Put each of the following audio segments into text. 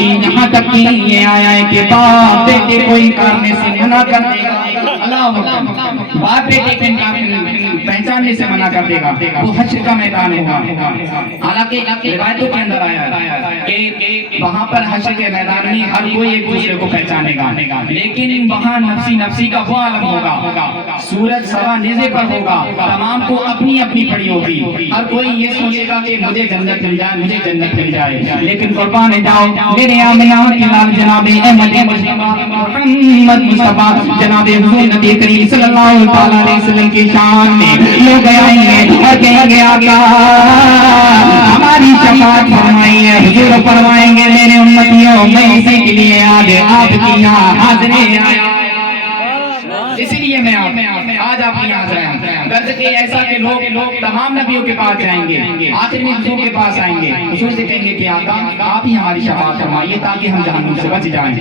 یہاں تک کہ یہ آیا ہے کہ باپ بیٹے کو انکارنے سے منع کر دے گا، اللہ باپ بیٹے کو پہچاننے سے منع کر دے گا، وہ حشر کا میدان ہوگا۔ حالانکہ روایتوں کے اندر آیا ہے کہ وہاں پر حشر کے میدان میں ہر کوئی ایک دوسرے کو پہچانے گا، لیکن وہاں نفسی نفسی کا وہ عالم ہوگا، سورج سوا نیزے پر ہوگا، تمام کو اپنی اپنی پڑی ہوگی، ہر کوئی یہ سوچے گا کہ مجھے جنت مل جائے، مجھے جنت مل جائے، لیکن قربان جاؤ میرے آمنہ کی لال جناب احمد مصطفیٰ محمد مصطفیٰ جناب حضور نبی کریم صلی اللہ تعالیٰ علیہ وسلم کی شان میں لوگ آئیں گے اور کہیں گے آقا ہماری شفاعت فرمائیے، حضور فرمائیں گے میرے امتیوں میں اسی کے لیے آج آپ کی یہاں حاضر آیا، اسی لیے میں آج آپ کی یہاں آیا۔ غرض کہ ایسا کہ لوگ تمام نبیوں کے پاس جائیں گے، آخر میں حضور کے پاس آئیں گے، حضور سے کہیں گے کہ آقا آپ ہی ہماری شفاعت فرمائیے تاکہ ہم جہنم سے بچ جائیں۔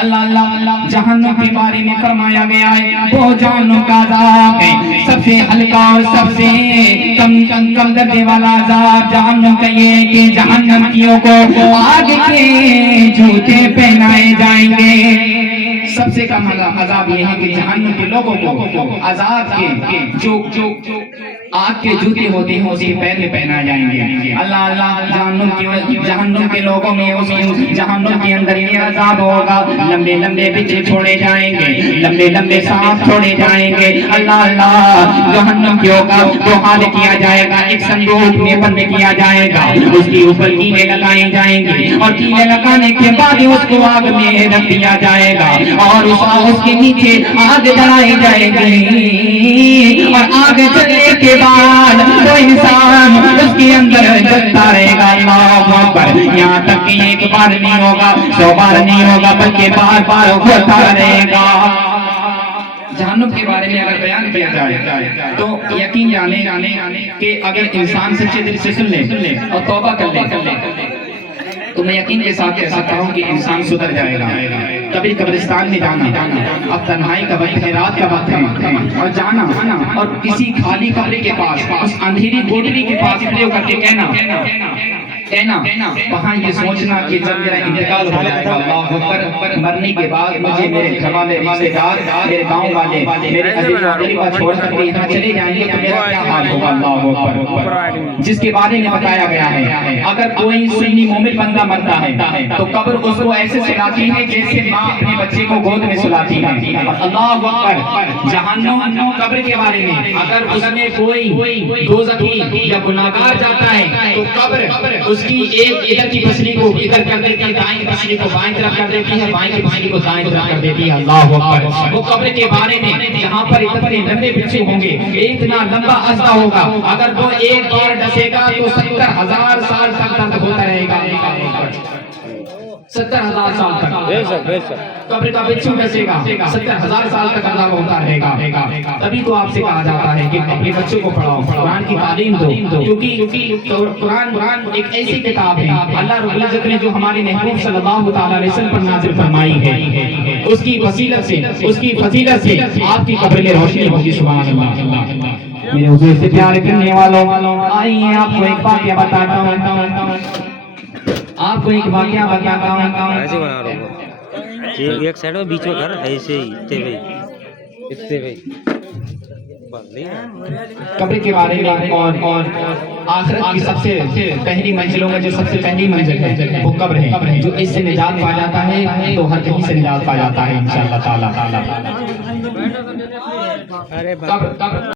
اللہ اللہ جہنم کے بارے میں فرمایا گیا ہے وہ جہنم کا عذاب ہے سب سے ہلکا اور سب سے کم درجے والا عذاب جہنم کا یہ ہے کہ جہنمیوں کو آگ کے جوتے پہنائے جائیں گے۔ سب سے کم عذاب یہ ہے کہ جہنم کے لوگوں کو عذاب کے جو آگ کے جوتے ہوتے ہیں اسے پیر میں پہنائے جائیں گے۔ اللہ اللہ جہنم کے لوگوں میں جہنم کے اندر یہ عذاب ہوگا، لمبے لمبے بچے چھوڑے جائیں گے، لمبے لمبے سانپ چھوڑے جائیں گے۔ اللہ اللہ جہنم کے کو حال کیا جائے گا، ایک صندوق میں بند کیا جائے گا، اس کے اوپر کیلیں لگائے جائیں گے اور کیلیں لگانے کے بعد اس کو آگ میں رکھ دیا جائے گا اور اس کے نیچے آگ جلائی جائے گی اور آگ جلنے کے بعد وہ انسان اس کے اندر جلتا رہے گا۔ اللہ اکبر، یہاں تک کہ ایک بار نہیں ہوگا، 100 بار نہیں ہوگا، بلکہ بار بار ہوتا رہے گا۔ جہنم کے بارے میں اگر بیان کیا جائے تو یقین جانے کہ اگر انسان سچے دل سے سن لے اور توبہ کر لے تو میں یقین کے ساتھ کہہ سکتا ہوں کہ انسان سدھر جائے گا۔ کبھی قبرستان میں جانا، اب تنہائی کا وقت ہے، رات کا وقت ہے، اور جانا اور کسی خالی کمرے کے پاس، اس اندھیری کوٹری کے پاس کھڑے ہو کر کے کہنا وہاں یہ سوچنا کہ جب میرا انتقال ہو جائے گا، اللہ اکبر، مرنے کے بعد مجھے میرے گھر والے، رشتے دار، میرے گاؤں والے، میرے عزیز و اقربا چھوڑ کر کے یہاں چلے جائیں گے تو میرا کیا حال ہوگا۔ اللہ اکبر، جس کے بارے میں بتایا گیا ہے اگر کوئی سنی مومن بندہ مرتا ہے تو قبر اس کو ایسے سلاتی ہے جیسے ماں اپنے بچے کو گود میں سلاتی ہے۔ اللہ اکبر، جہنم قبر کے بارے میں اگر اس میں کوئی دوزخی یا گناہگار جاتا ہے تو قبر اس کی ایک ادھر کی پسلی کو ادھر کر دیتی ہے، دائیں کی پسلی کو بائیں طرف کر دیتی ہے، بائیں کی پسلی کو دائیں طرف کر دیتی ہے۔ اللہ اکبر، وہ قبر کے بارے میں جہاں پر اتنے لمبے بچے ہوں گے، اتنا لمبا عرصہ ہوگا، اگر وہ ایک بار ڈسے گا تو 70,000 سال تک درد ہوتا رہے گا۔ 70,000 سال تک قبر کا بچہ ڈسے گا، 70,000 سال تک عذاب ہوتا رہے گا۔ تبھی تو آپ سے کہا جاتا ہے کہ اپنے بچوں کو پڑھاؤ، قرآن کی تعلیم دو، کیونکہ قرآن ایک ایسی کتاب ہے اللہ رب العزت نے جو ہمارے محبوب صلی اللہ تعالیٰ علیہ وسلم پر نازل فرمائی ہے، اس کی فضیلت سے آپ کی قبر میں روشنی ہوگی۔ سبحان اللہ۔ میرے حضور سے پیار کرنے والوں، آئیے آپ کو ایک واقعہ بتاتا ہوں، ایسے بنا رہا ہوں ایک سائڈ میں بیچ میں گھر ایسے ہی اتنے بھائی قبر کے بارے میں اور آخرت کی سب سے پہلی منزلوں میں جو سب سے پہلی منزل ہے وہ قبر ہے، جو اس سے نجات پا جاتا ہے تو ہر کہیں سے نجات پا جاتا ہے انشاءاللہ تعالی۔